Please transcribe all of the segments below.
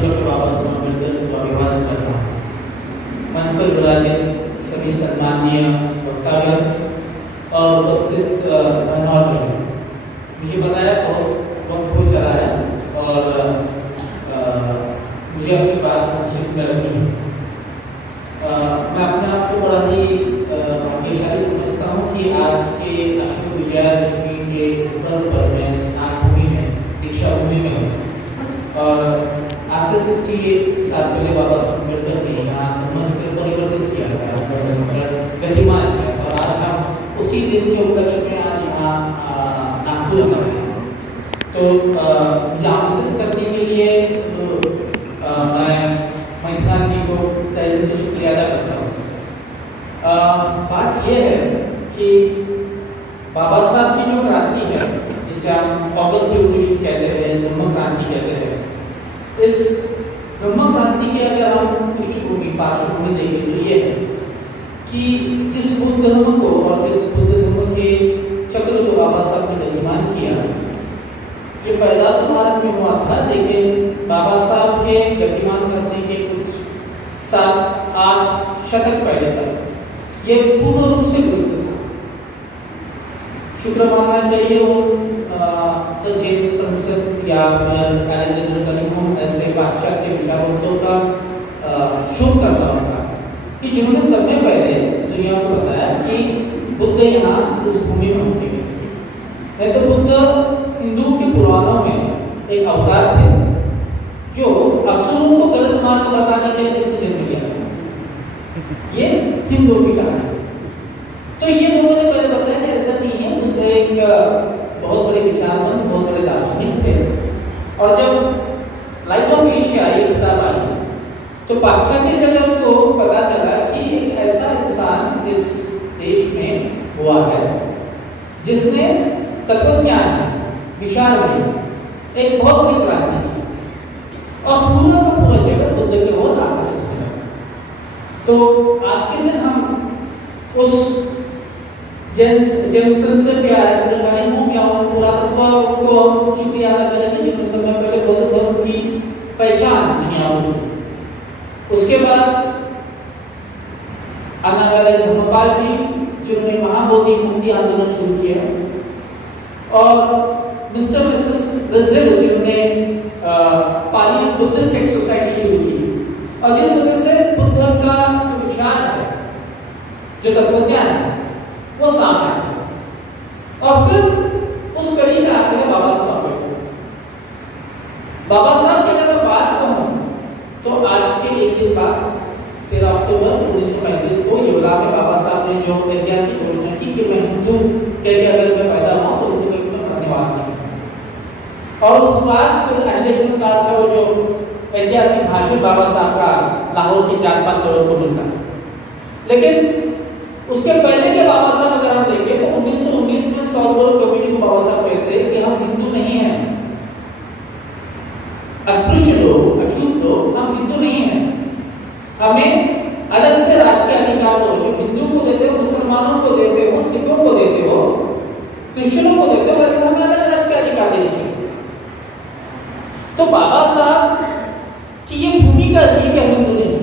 Doctor बाबा साहब अम्बेडकर को अभिवादन करता हूँ। मंच पर विराजित सभी सम्माननीय वक्तागण और उपस्थित बहनों और भाइयों, मुझे बताया बहुत वक्त हो चला है और मुझे अपनी बात संक्षिप्त करनी है। मैं अपने आप को बड़ा ही भाग्यशाली समझता हूँ कि आज के अशोक विजयादशमी के इस पर्व पर मैं स्नान भूमि में, दीक्षा भूमि में हूँ और आज से 68 साल पहले बाबा साहब अम्बेडकर ने यहाँ धर्मज को परिवर्तित किया गया, गतिमान किया था और आज हम उसी दिन के उपलक्ष्य में आज यहाँ नागपुर में हैं। तो मुझे आमंत्रित करने के लिए मैं महिनाथ जी को तहे दिल से शुक्रिया अदा करता हूँ। बात यह है कि बाबा साहब की जो क्रांति है, जिसे हम ऑगस्ट रिवॉल्यूशन कहते हैं, धम्म क्रांति कहते हैं, इस धम्म क्रांति के अगर हम पृष्ठभूमि पार्श्वभूमि देखें तो ये है कि जिस बुद्ध धर्म को और जिस बुद्ध धर्म के चक्र को बाबा साहब ने गतिमान किया, जो पैदा तो भारत में हुआ था, लेकिन बाबा साहब के गतिमान करने के कुछ 7-8 शतक पहले तक ये पूर्ण रूप से विरुद्ध था। शुक्र मानना चाहिए वो सर जेम्स प्रिंसेप या अलेक्जेंडर कनिंघम ऐसे पाश्चात्य विचारवंतों का शोधकर्ताओं का कि जिन्होंने सबसे पहले दुनिया को बताया कि बुद्ध यहाँ इस भूमि में होंगे। नहीं तो बुद्ध हिंदुओं के पुराणों में एक अवतार थे जो असुरों को गलत मार्ग बताने के लिए जिसने जन्म लिया था। ये हिंदुओं की कहानी है। तो ये लोगों ने पहले बताया कि ऐसा नहीं है, बुद्ध एक बहुत बड़े विचारवंत, बहुत बड़े दार्शनिक थे। और जब लाइफ ऑफ एशिया ये किताब आई तो पाश्चात्य जगत को पता चला कि एक ऐसा इंसान इस देश में हुआ है जिसने तत्वज्ञान, विचार में एक बहुत बड़ी क्रांति की और पूरा का पूरा जगत बुद्ध के ओर आकर्षित हो गया। तो आज के दिन हम उस जेम्स प्रिंसेप या अलेक्जेंडर कनिंघम या पुरातत्व को शुक्रिया अदा करेंगे जिन्होंने समय पहले बौद्ध धर्म की पहचान दुनिया को। उसके बाद आने वाले धर्मपाल जी जिन्होंने महाबोधि मुक्ति आंदोलन शुरू किया और मिस्टर मिसेस रिजलेट जिन्होंने पाली बुद्धिस्ट टेक्स्ट सोसाइटी शुरू की और जिस वजह से बुद्ध का जो विचार है, जो तत्वज्ञान है, वो सामने आया। और फिर उस कड़ी में आते हैं बाबा साहब अम्बेडकर। बाबा साहब की अगर मैं बात कहूँ तो आज के एक दिन बाद 13 अक्टूबर 1935 को युवराज में बाबा साहब ने जो ऐतिहासिक घोषणा की कि मैं हिंदू कह के अगर मैं पैदा हुआ तो हिंदू कहीं मैं मरने वाला नहीं। और उस बाद फिर एनिमेशन क्लास का वो जो ऐतिहासिक भाषण बाबा साहब का लाहौर की 4-5 करोड़ को मिलता है। लेकिन उसके पहले के बाबा साहब अगर हम देखें तो 1919 में 100 करोड़ कम्युनिटी को बाबा साहब कहते हैं कि हम हिंदू नहीं हैं, अस्पृश्य लोग, अछूत लोग, हम हिंदू नहीं हैं। हमें अलग से राष्ट्रीय अधिकार दो, जो हिंदू को देते हो, मुसलमानों को देते हो, सिखों को देते हो, क्रिश्चियनों को देते हो, वैसे हमें अलग राष्ट्रीय अधिकार देने चाहिए। तो बाबा साहब की ये भूमिका थी कि हम हिंदू नहीं।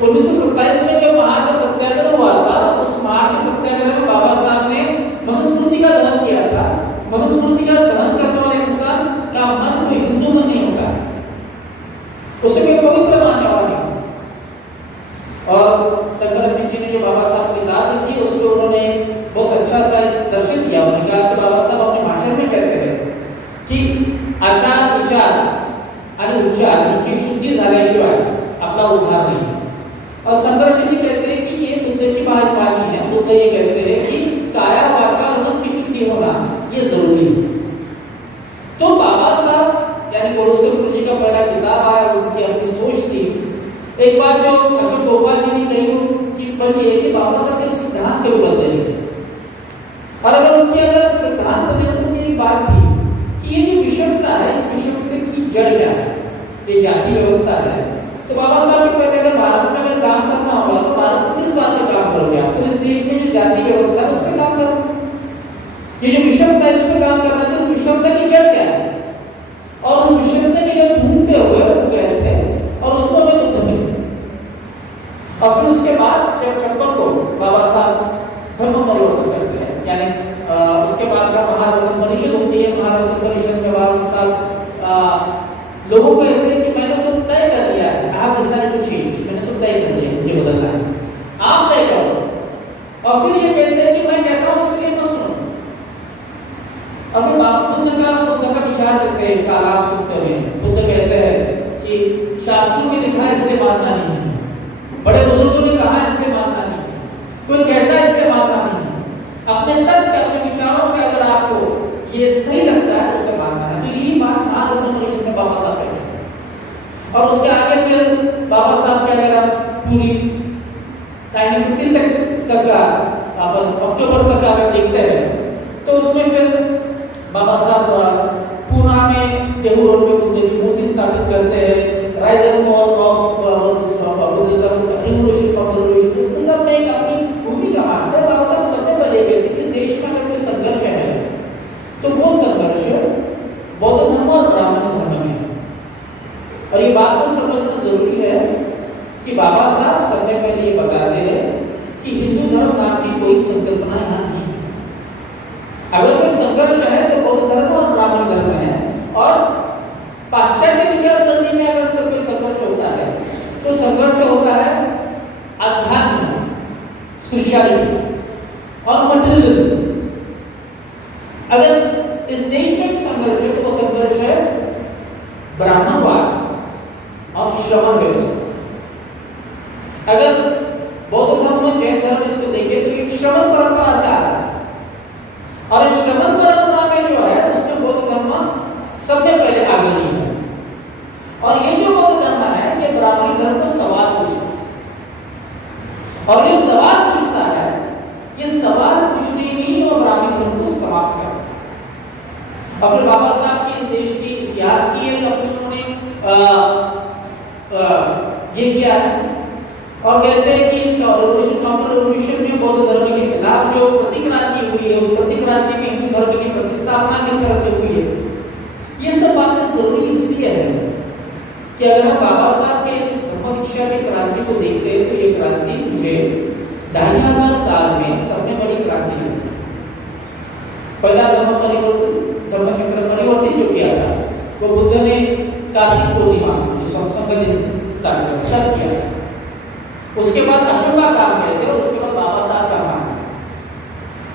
1927 में जब महान का सत्याग्रह हुआ था, उस महान के सत्याग्रह में बाबा साहब ने मनुस्मृति का दहन किया था। मनुस्मृति का दहन करने वाले इंसान का मन कोई हिंदू मन नहीं होगा, उसे कोई पवित्र मानने वाला नहीं। और संकल्प जी ने जो बाबा साहब की किताब लिखी उसमें उन्होंने बहुत अच्छा सा दर्शन दिया। उन्होंने कहा कि बाबा साहब अपने भाषण में कहते हैं कि आचार विचार आणि उच्चार इनकी शुद्धी झाल्याशिवाय आपला उद्धार नहीं। और संघर्ष जी कहते हैं कि ये बुद्ध की वाणी है। बुद्ध ये कहते हैं कि काया वाचा और मन की शुद्धि होना ये जरूरी है। तो बाबा साहब यानी गोरस्कर गुरु जी का पहला किताब आया, उनकी अपनी सोच थी। एक बात जो अशोक गोपाल जी ने कही कि पर ये कि बाबा साहब के सिद्धांत के ऊपर देंगे। और अगर उनकी अगर सिद्धांत बदलने की एक बात थी कि ये जो विषमता है, इस विषमता की जड़ क्या है, ये जाति व्यवस्था है। तो बाबा साहब के पहले अगर भारत में अगर काम करना होगा तो भारत में किस बात पे काम करोगे आप? तो इस देश में जो जाति व्यवस्था है उस पर काम करो। ये जो विषमता है उस पर काम करना है। तो इस विषमता की जड़ क्या है? और उस विषमता की जब ढूंढते बाबा साहब लोगों को कहते हैं कि मैंने तो तय कर लिया है, आप डिसाइड टू चेंज, मैंने तो तय कर लिया है, मुझे बदलना है, आप तय करो। और फिर ये कहते हैं कि मैं कहता हूँ इसलिए मत सुनो। और फिर बुद्ध का विचार करते हैं, कालाम सुनते हैं। बुद्ध कहते हैं कि शास्त्रों में लिखा है इसलिए मानना नहीं है, बड़े बुजुर्गों ने कहा है इसलिए मानना नहीं है, कोई कहता है इसलिए मानना नहीं है। अपने तर्क के, अपने विचारों पे अगर आपको ये सही लगता है तो उसे मानना है। तो यही बात महागौतम परिषद में बाबा साहब कहते हैं। और उसके आगे फिर बाबा साहब के अगर आप पूरी 1956 तक का अपन अक्टूबर तक अगर देखते हैं तो उसमें फिर बाबा साहब द्वारा पूना में देहू रोड पे बुद्ध की मूर्ति स्थापित करते हैं। Rise and fall of Buddhism, revolution of revolution, इसमें सब में एक अपनी भूमिका मानते हैं। बाबा साहब सबसे पहले कहते हैं कि देश में अगर कोई संघर्ष है तो वो संघर्ष बौद्ध धर्म और ब्राह्मण धर्म में है। और ये बात को समझना जरूरी है कि बाबा साहब सबसे पहले ये बताते हैं कि हिंदू धर्म नाम की कोई संकल्पना यहाँ नहीं है। अगर कोई संघर्ष है तो बौद्ध धर्म और ब्राह्मण धर्म है। और पाश्चात्य विचारसरणी में अगर कोई संघर्ष होता है तो संघर्ष होता है अध्यात्म, स्पिरिचुअलिटी और मटेरियलिज्म। अगर इस देश में संघर्ष है तो वो संघर्ष है ब्राह्मणवाद और श्रमण व्यवस्था। अगर बौद्ध धर्म और जैन धर्म इसको देखें तो ये श्रमण परंपरा से आता है। और इस श्रमण परंपरा में जो है उसमें बौद्ध धर्म सबसे पहले आगे नहीं है। और ये जो बौद्ध धर्म है ये ब्राह्मणी धर्म का सवाल पूछता है। और ये सवाल पूछता है, ये सवाल पूछने ही और ब्राह्मणी धर्म को समाप्त कर। और फिर बाबा साहब की इस देश की इतिहास की एक अपनी उन्होंने ये किया है। और कहते हैं कि इस काउंटर रेवोल्यूशन में बौद्ध धर्म के खिलाफ जो प्रतिक्रांति हुई है, उस प्रतिक्रांति में हिंदू धर्म की प्रतिस्थापना किस तरह से हुई है। ये सब बातें जरूरी इसलिए है कि अगर हम बाबा साहब के इस धर्म दीक्षा की क्रांति को देखते हैं तो ये क्रांति मुझे 2500 साल में सबसे बड़ी क्रांति लगती है। पहला धर्म परिवर्तन, धर्म चक्र परिवर्तित जो किया था वो बुद्ध ने कार्तिक पूर्णिमा जो संसंग तब किया था। उसके बाद अशोका काल गए थे, उसके बाद बाबा साहब का मान।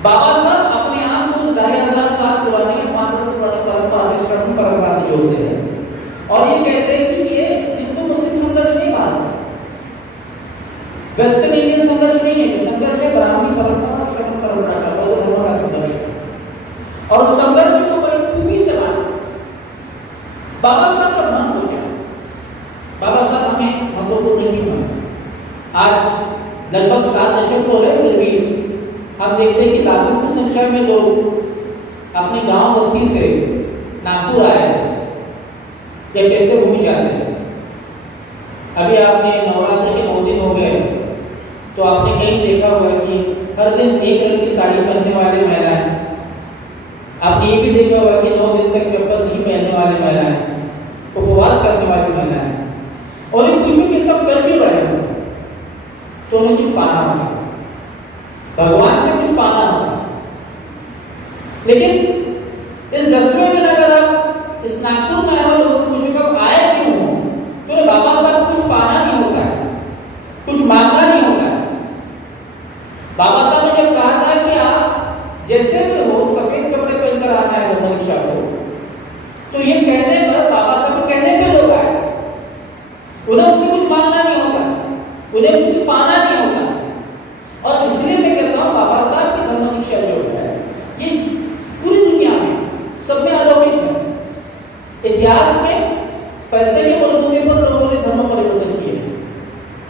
बाबा साहब अपने आप को 2500 साल पुरानी 5000 पुरानी परंपरा से, श्रमण परंपरा से जोड़ते हैं। और ये कहते हैं कि ये हिंदू मुस्लिम संघर्ष नहीं भारत, वेस्टर्न इंडियन संघर्ष नहीं है, ये संघर्ष है ब्राह्मणी परंपरा और श्रमण परंपरा का, बौद्ध धर्म का संघर्ष। और संघर्ष को बड़ी खूबी से माना। बाबा साहब का महत्व क्या? बाबा साहब हमें महत्वपूर्ण नहीं मानते। आज लगभग 7 दशक हो रहे, फिर भी हम देखते हैं कि लाखों की संख्या में लोग अपने गांव बस्ती से नागपुर आए या चैत्यभूमि जाते हैं। अभी आपने नवरात्र के 9 दिन हो गए तो आपने कहीं देखा होगा कि हर दिन एक रंग की साड़ी पहनने वाले महिलाएं, आपने ये भी देखा होगा कि 9 दिन तक चप्पल नहीं पहनने वाले महिलाएं, उपवास करने वाली महिलाएं। और इन पूछो कि सब कर क्यों रहे हो, तो उन्हें कुछ पाना होगा, भगवान से कुछ पाना होगा। लेकिन इस 10वें दिन अगर आप इस नागपुर में आए और पूछो कब आए क्यों हो, तो बाबा साहब कुछ पाना नहीं होता है, कुछ मांगना नहीं होता है। बाबा साहब ने जब कहा था कि आप जैसे भी हो सफेद कपड़े पहनकर आना है धर्म दीक्षा को, तो ये कहने पर, बाबा साहब के कहने पे लोग आए। उन्हें मुझसे कुछ मांगना नहीं होता, उन्हें मुझसे पाना नहीं होता। और इसलिए मैं कहता हूँ बाबा साहब की धर्म दीक्षा जो है ये पूरी दुनिया में सब में अलौकिक है। इतिहास में पैसे के बलबूते पर लोगों ने धर्म परिवर्तन किए,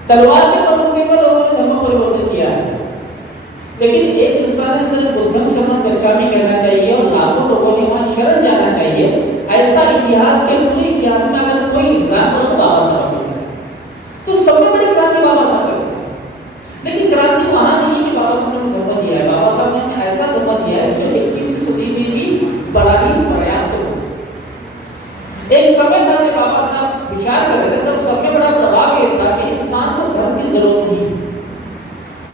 तलवार के बलबूते पर लोगों ने धर्म परिवर्तन किया है। लेकिन एक इंसान ने सिर्फ बुद्धम शरणं गच्छामि कहना चाहिए और लाखों लोगों ने वहां शरण जाना चाहिए। ऐसा इतिहास के पूरे इतिहास में अगर कोई एग्जाम्पल तो बाबा साहब तो सबसे बड़ी क्रांति बाबा साहब करते हैं। लेकिन क्रांति वहां नहीं है कि बाबा साहब ने धर्म दिया है। बाबा साहब ने हमें ऐसा धर्म दिया है जो 21वीं सदी में भी बड़ा ही पर्याप्त हो। एक समय था कि बाबा साहब विचार कर रहे थे, तब सबसे बड़ा प्रभाव ये था कि इंसान को धर्म की जरूरत नहीं।